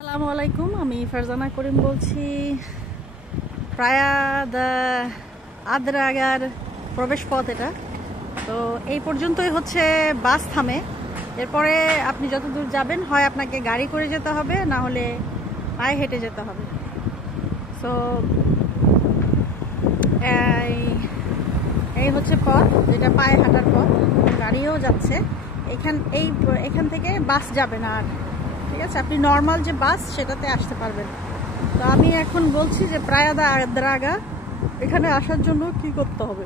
আসসালামু আলাইকুম, আমি ফারজানা করিম বলছি। প্রায়াদা আদ্রাগার প্রবেশ পথ এটা। তো এই পর্যন্তই হচ্ছে বাস থামে। এরপরে আপনি যত দূর যাবেন হয় আপনাকে গাড়ি করে যেতে হবে, না হলে পায়ে হেঁটে যেতে হবে। সো এই হচ্ছে পথ, যেটা পায়ে হাঁটার পথ। গাড়িও যাচ্ছে। এখান থেকে বাস যাবে না আর, ঠিক আছে? আপনি নর্মাল যে বাস সেটাতে আসতে পারবেন। তো আমি এখন বলছি যে প্রায়াদা আদ্রাগা এখানে আসার জন্য কি করতে হবে।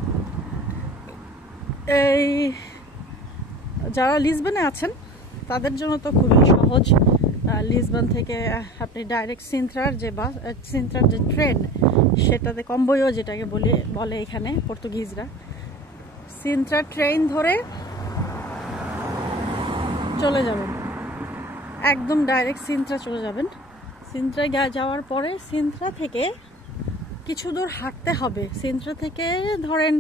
এই যারা লিসবনে আছেন তাদের জন্য তো খুবই সহজ। লিসবন থেকে আপনি ডাইরেক্ট সিন্ত্রার যে ট্রেন, সেটাতে কম্বোয়ো যেটাকে বলে এখানে পর্তুগিজরা, সিন্ত্রা ট্রেন ধরে চলে যাবেন, একদম ডাইরেক্ট সিন্ত্রা চলে যাবেন। সিন্ত্রায় যাওয়ার পরে সিন্ত্রা থেকে কিছু দূর হাঁটতে হবে। সিন্ত্রা থেকে ধরেন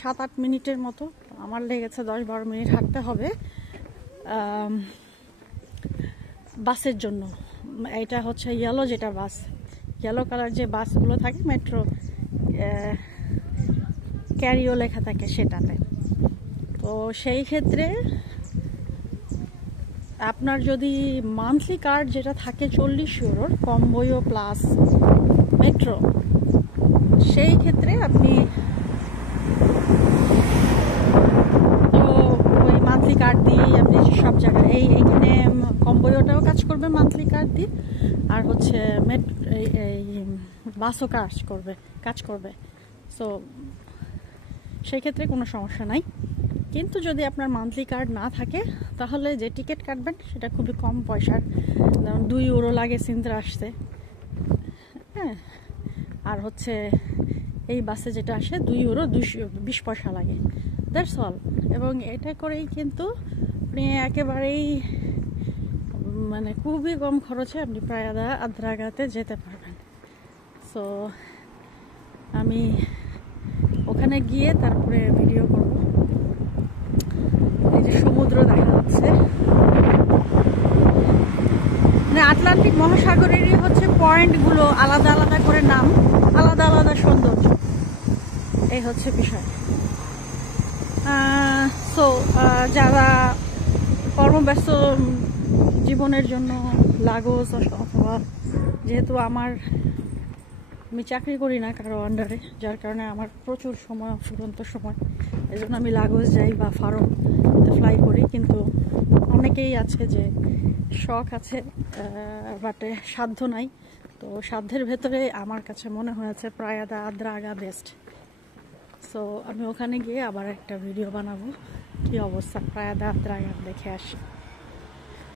7-8 মিনিটের মতো, আমার লেগেছে 10-12 মিনিট হাঁটতে হবে বাসের জন্য। এটা হচ্ছে ইয়েলো যেটা বাস, ইয়েলো কালার যে বাসগুলো থাকে মেট্রো, ক্যারিও লেখা থাকে সেটাতে। তো সেই ক্ষেত্রে আপনার যদি মান্থলি কার্ড যেটা থাকে 40 ইউরোর কম্বোয়ো প্লাস মেট্রো, সেই ক্ষেত্রে আপনি তো ওই মান্থলি কার্ড দিয়েই আপনি সব জায়গায় এইখানে কম্বোয়োটাও কাজ করবে মান্থলি কার্ড দিয়ে, আর হচ্ছে এই বাসও কাজ করবে। সো সেই ক্ষেত্রে কোনো সমস্যা নাই। কিন্তু যদি আপনার মান্থলি কার্ড না থাকে তাহলে যে টিকিট কাটবেন সেটা খুবই কম পয়সার, যেমন 2 ইউরো লাগে সিন্ত্রা আসতে, হ্যাঁ। আর হচ্ছে এই বাসে যেটা আসে 2 ইউরো 20 পয়সা লাগে, দ্যাটস অল। এবং এটা করেই কিন্তু আপনি একেবারেই মানে খুবই কম খরচে আপনি প্রায়াদা আদ্রাগাতে যেতে পারবেন। সো আমি ওখানে গিয়ে তারপরে ভিডিও করব। এই যে সমুদ্র দেখা যাচ্ছে, মানে আটলান্টিক মহাসাগরেরই হচ্ছে পয়েন্টগুলো আলাদা আলাদা করে নাম, আলাদা আলাদা সৌন্দর্য, এই হচ্ছে বিষয়। সো যারা কর্মব্যস্ত জীবনের জন্য লাগোস, অথবা যেহেতু আমি চাকরি করি না কারো আন্ডারে, যার কারণে আমার প্রচুর সময়, ফুরন্ত সময়, এই জন্য আমি লাগোস যাই বা ফারোতে ফ্লাই করি। কিন্তু অনেকেই আছে যে শখ আছে বাট সাধ্য নাই। তো সাধ্যের ভেতরে আমার কাছে মনে হয়েছে প্রায়াদা আদ্রাগা বেস্ট। সো আমি ওখানে গিয়ে আবার একটা ভিডিও বানাবো কি অবস্থা প্রায়াদা আদ্রাগা দেখে আসি।